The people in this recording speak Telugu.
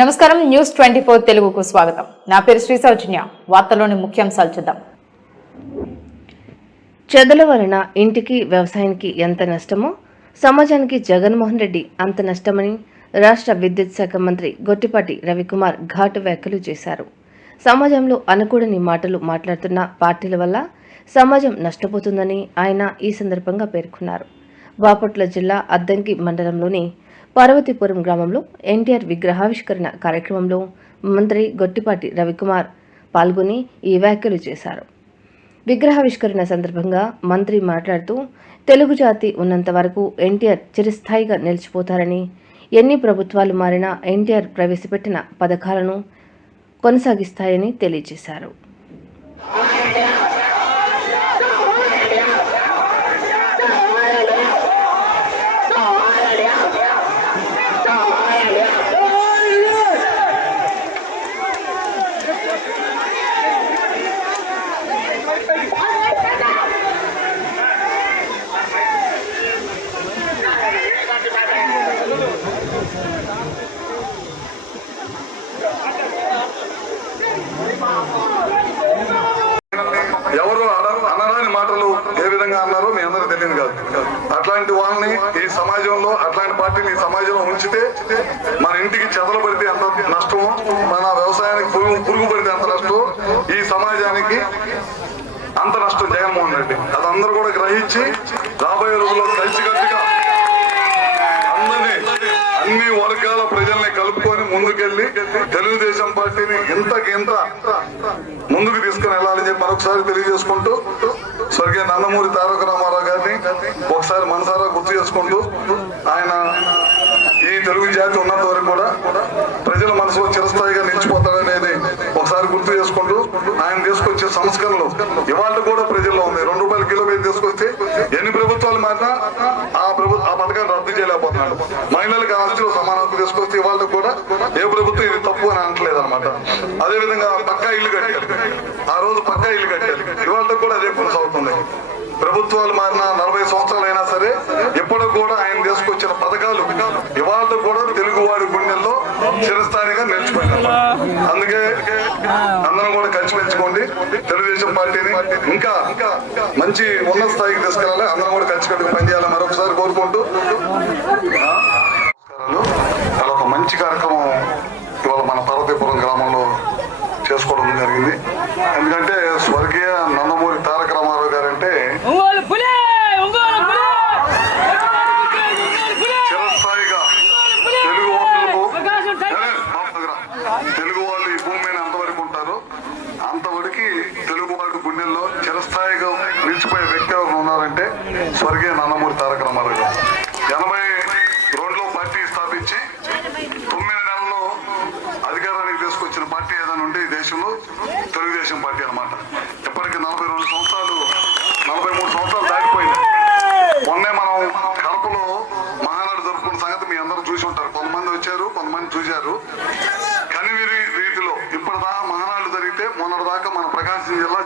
నమస్కారం న్యూస్ 24 తెలుగుకు స్వాగతం. నా పేరు శ్రీ సౌజన్య. వార్తల్లోని ముఖ్యాంశాలు చూద్దాం. చెదల వలన ఇంటికి వ్యవసాయానికి ఎంత నష్టమో సమాజానికి జగన్మోహన్ రెడ్డి అంత నష్టమని రాష్ట్ర విద్యుత్ శాఖ మంత్రి గొట్టిపాటి రవికుమార్ ఘాటు వ్యాఖ్యలు చేశారు. సమాజంలో అనకూడని మాటలు మాట్లాడుతున్న పార్టీల వల్ల సమాజం నష్టపోతుందని ఆయన ఈ సందర్భంగా పేర్కొన్నారు. బాపట్ల జిల్లా అద్దంకి మండలంలోని పార్వతీపురం గ్రామంలో ఎన్టీఆర్ విగ్రహావిష్కరణ కార్యక్రమంలో మంత్రి గొట్టిపాటి రవికుమార్ పాల్గొని ఈ వ్యాఖ్యలు చేశారు. విగ్రహావిష్కరణ సందర్భంగా మంత్రి మాట్లాడుతూ తెలుగు జాతి ఉన్నంత వరకు ఎన్టీఆర్ చిరస్థాయిగా నిలిచిపోతారని, ఎన్ని ప్రభుత్వాలు మారినా ఎన్టీఆర్ ప్రవేశపెట్టిన పథకాలను కొనసాగిస్తాయని తెలియజేశారు. ఎవరు అనరాని మాటలు ఏ విధంగా అన్నారో మీ అందరూ తెలియదు కాదు. అట్లాంటి వాళ్ళని ఈ సమాజంలో, అట్లాంటి పార్టీని ఈ సమాజంలో ఉంచితే మన ఇంటికి చెదలు పడితే ఎంత నష్టమో, మన వ్యవసాయానికి పురుగు పడితే ఎంత నష్టమో, ఈ సమాజానికి అంత నష్టం జగన్మోహన్ రెడ్డి. అది అందరూ కూడా గ్రహించి రాబోయే రోజుల్లో కలిసికట్టుగా అన్ని వర్గాల ప్రజల్ని కలుపుకొని ముందుకెళ్లి తెలుగుదేశం పార్టీని ఇంత ముందుకు తీసుకుని వెళ్ళాలని చెప్పి మరొకసారి తెలియజేసుకుంటూ, స్వర్గీయ నందమూరి తారక రామారావు గారిని ఒకసారి మనసారా గుర్తు చేసుకుంటూ, ఆయన ఈ తెలుగు జాతి ఉన్నంత వరకు కూడా ప్రజల మనసులో చిరస్థాయిగా నిలిచిపోతాడనేది ఒకసారి గుర్తు చేసుకుంటూ, ఆయన తీసుకొచ్చే సంస్కరణలు ఇవాళ కూడా ప్రజల్లో ఉంది. ₹2 కిలో బియ్యం తీసుకొస్తే ఎన్ని ప్రభుత్వాలు మారినా ఆ పథకాన్ని రద్దు చేయలేకపోతున్నాడు. మహిళలకు ఆస్తిలో సమానత్వం తీసుకొస్తే ఇవాళ కూడా ఏ ప్రభుత్వం ఇది తప్పు అని అనట్లేదు అనమాట. అదేవిధంగా పక్కా ఇల్లు కట్టాలి, ఆ రోజు పక్కా ఇల్లు కట్టాలి, ఇవాళ కూడా అదే కొనసాగుతుంది. ప్రభుత్వాలు మారిన 40 సంవత్సరాలు అయినా సరే ఎప్పుడు కూడా ఆయన తీసుకొచ్చిన పథకాలు ఇవాళ కూడా తెలుగువాడి గుండెల్లో చిరస్థాయిగా నిలిచిపోయినారు. అందుకే అందరం కూడా కలిసి పెంచుకోండి, తెలుగుదేశం పార్టీని ఇంకా మంచి ఉన్నత స్థాయికి తీసుకెళ్ళాలి, అందరం కూడా కలిసి కట్టుకు పనిచేయాలని మరొకసారి కోరుకుంటూ, అలా ఒక మంచి కార్యక్రమం ఇవాళ మన పార్వతీపురం గ్రామంలో చేసుకోవడం జరిగింది. ఎందుకంటే స్వర్గీయ నందమూరి తారక రామారావు గారంటే చిరస్థాయిగా తెలుగు వాళ్ళు ఈ భూమి మీద ఎంతవరకు ఉంటారో అంతవరకు తెలుగువాడి గుండెల్లో చిరస్థాయిగా నిలిచిపోయే వ్యక్తి ఎవరు ఉన్నారంటే స్వర్గీయ నందమూరి తారక రామారావు గారు. 82లో పార్టీ స్థాపించి 9 నెలల్లో అధికారానికి తీసుకొచ్చిన పార్టీ ఏదైనా ఉంటే ఈ దేశంలో తెలుగుదేశం పార్టీ అనమాట. ఇప్పటికి 42 సంవత్సరాలు, 43 సంవత్సరాలు దాటిపోయింది. మొన్నే మనం కడపలో మహానాడు జరుపుకున్న సంగతి మీ అందరూ చూసి ఉంటారు. కొంతమంది వచ్చారు, కొంతమంది చూశారు. కనివిరి రీతిలో ఇప్పటిదాకా మహానాడు జరిగితే మొన్నటిదాకా మన ప్రకాశం జిల్లా